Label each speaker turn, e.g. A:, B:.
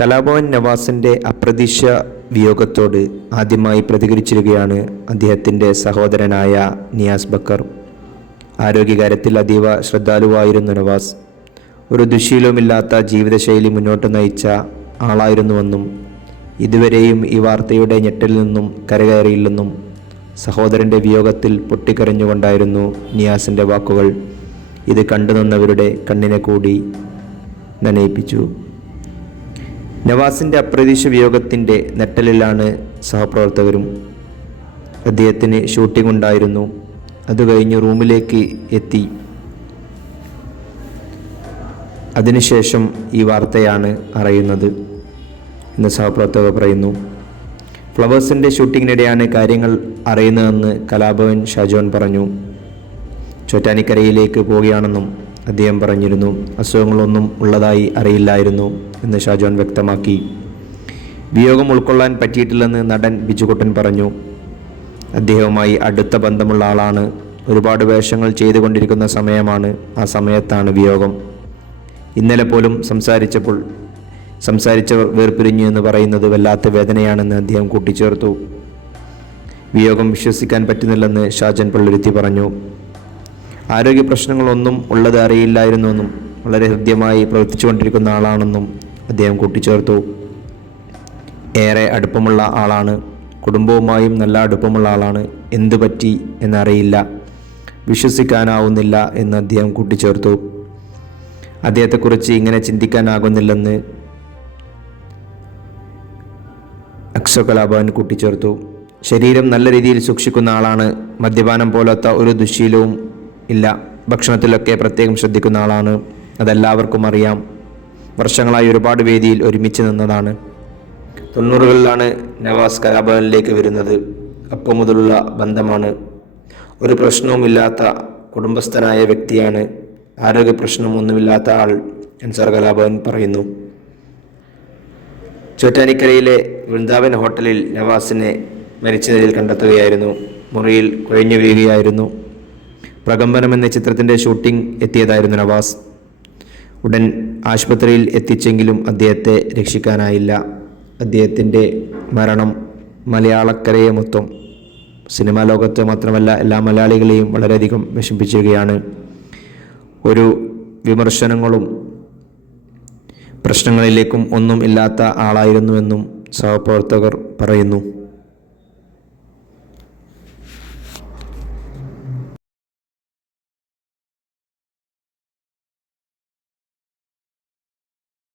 A: കലാഭവൻ നവാസിന്റെ അപ്രതീക്ഷ വിയോഗത്തോട് ആദ്യമായി പ്രതികരിച്ചിരിക്കുകയാണ് അദ്ദേഹത്തിന്റെ സഹോദരനായ നിയാസ് ബക്കർ. ആരോഗ്യകാര്യത്തിൽ അതീവ ശ്രദ്ധാലുവായിരുന്നു നവാസ്. ഒരു ദുശീലവുമില്ലാത്ത ജീവിതശൈലി മുന്നോട്ട് നയിച്ച ആളായിരുന്നുവെന്നും ഇതുവരെയും ഈ വാർത്തയുടെ ഞെട്ടിൽ നിന്നും കരകയറിയില്ലെന്നും സഹോദരന്റെ വിയോഗത്തിൽ പൊട്ടിക്കരഞ്ഞുകൊണ്ടായിരുന്നു നിയാസിന്റെ വാക്കുകൾ. ഇത് കണ്ടു നിന്നവരുടെ കണ്ണിനെ കൂടി നനയിപ്പിച്ചു. നവാസിന്റെ അപ്രതീക്ഷ വിയോഗത്തിന്റെ നെട്ടലിലാണ് സഹപ്രവർത്തകരും അദ്ദേഹത്തിന് ഷൂട്ടിംഗ് ഉണ്ടായിരുന്നു. അത് കഴിഞ്ഞ് റൂമിലേക്ക് എത്തി. അതിനുശേഷം ഈ വാർത്തയാണ് അറിയുന്നത് എന്ന് സഹപ്രവർത്തകർ പറയുന്നു. ഫ്ലവേഴ്സിന്റെ ഷൂട്ടിങ്ങിനിടെയാണ് കാര്യങ്ങൾ അറിയുന്നതെന്ന് കലാഭവൻ ഷാജോൻ പറഞ്ഞു. ചോറ്റാനിക്കരയിലേക്ക് പോവുകയാണെന്നും അദ്ദേഹം പറഞ്ഞിരുന്നു. അസുഖങ്ങളൊന്നും ഉള്ളതായി അറിയില്ലായിരുന്നു. എന്ന് ഷാജോൻ വ്യക്തമാക്കി. വിയോഗം ഉൾക്കൊള്ളാൻ പറ്റിയിട്ടില്ലെന്ന് നടൻ ബിജുകുട്ടൻ പറഞ്ഞു. അദ്ദേഹവുമായി അടുത്ത ബന്ധമുള്ള ആളാണ്. ഒരുപാട് വേഷങ്ങൾ ചെയ്തുകൊണ്ടിരിക്കുന്ന സമയമാണ് ആ സമയത്താണ് വിയോഗം. ഇന്നലെ പോലും സംസാരിച്ചപ്പോൾ സംസാരിച്ചവർ വേർപിരിഞ്ഞു എന്ന് പറയുന്നത് വല്ലാത്ത വേദനയാണെന്ന് അദ്ദേഹം കൂട്ടിച്ചേർത്തു. വിയോഗം വിശ്വസിക്കാൻ പറ്റുന്നില്ലെന്ന് ഷാജൻ പള്ളുരുത്തി പറഞ്ഞു. ആരോഗ്യ പ്രശ്നങ്ങളൊന്നും ഉള്ളത് അറിയില്ലായിരുന്നുവെന്നും വളരെ ഹൃദ്യമായി പ്രവർത്തിച്ചുകൊണ്ടിരിക്കുന്ന ആളാണെന്നും അദ്ദേഹം കൂട്ടിച്ചേർത്തു. ഏറെ അടുപ്പമുള്ള ആളാണ്. കുടുംബവുമായും നല്ല അടുപ്പമുള്ള ആളാണ്. എന്തു പറ്റി എന്നറിയില്ല. വിശ്വസിക്കാനാവുന്നില്ല എന്ന് അദ്ദേഹം കൂട്ടിച്ചേർത്തു. അദ്ദേഹത്തെക്കുറിച്ച് ഇങ്ങനെ ചിന്തിക്കാനാകുന്നില്ലെന്ന് അക്ഷകലാഭവൻ കൂട്ടിച്ചേർത്തു. ശരീരം നല്ല രീതിയിൽ സൂക്ഷിക്കുന്ന ആളാണ്. മദ്യപാനം പോലത്ത ഒരു ദുശീലവും ഇല്ല. ഭക്ഷണത്തിലൊക്കെ പ്രത്യേകം ശ്രദ്ധിക്കുന്ന ആളാണ്. അതെല്ലാവർക്കും അറിയാം. വർഷങ്ങളായി ഒരുപാട് വേദിയിൽ ഒരുമിച്ച് നിന്നതാണ്. തൊണ്ണൂറുകളിലാണ് നവാസ് കലാഭവനിലേക്ക് വരുന്നത്. അപ്പോൾ മുതലുള്ള ബന്ധമാണ്. ഒരു പ്രശ്നവുമില്ലാത്ത കുടുംബസ്ഥനായ വ്യക്തിയാണ്. ആരോഗ്യ പ്രശ്നമൊന്നുമില്ലാത്ത ആൾ അൻസാർ കലാഭവൻ പറയുന്നു. ചോറ്റാനിക്കരയിലെ വൃന്ദാവൻ ഹോട്ടലിൽ നവാസിനെ മരിച്ച നിലയിൽ കണ്ടെത്തുകയായിരുന്നു. മുറിയിൽ കുഴഞ്ഞു വീഴുകയായിരുന്നു. പ്രകമ്പനം എന്ന ചിത്രത്തിന്റെ ഷൂട്ടിംഗ് എത്തിയതായിരുന്നു നവാസ്. ഉടൻ ആശുപത്രിയിൽ എത്തിച്ചെങ്കിലും അദ്ദേഹത്തെ രക്ഷിക്കാനായില്ല. അദ്ദേഹത്തിന്റെ മരണം മലയാളക്കരയെ മൊത്തം സിനിമാ ലോകത്തെ മാത്രമല്ല എല്ലാ മലയാളികളെയും വളരെയധികം വിഷമിപ്പിച്ചിരിക്കുകയാണ്. ഒരു വിമർശനങ്ങളും പ്രശ്നങ്ങളിലേക്കും ഒന്നും ഇല്ലാത്ത ആളായിരുന്നുവെന്നും സഹപ്രവർത്തകർ പറയുന്നു.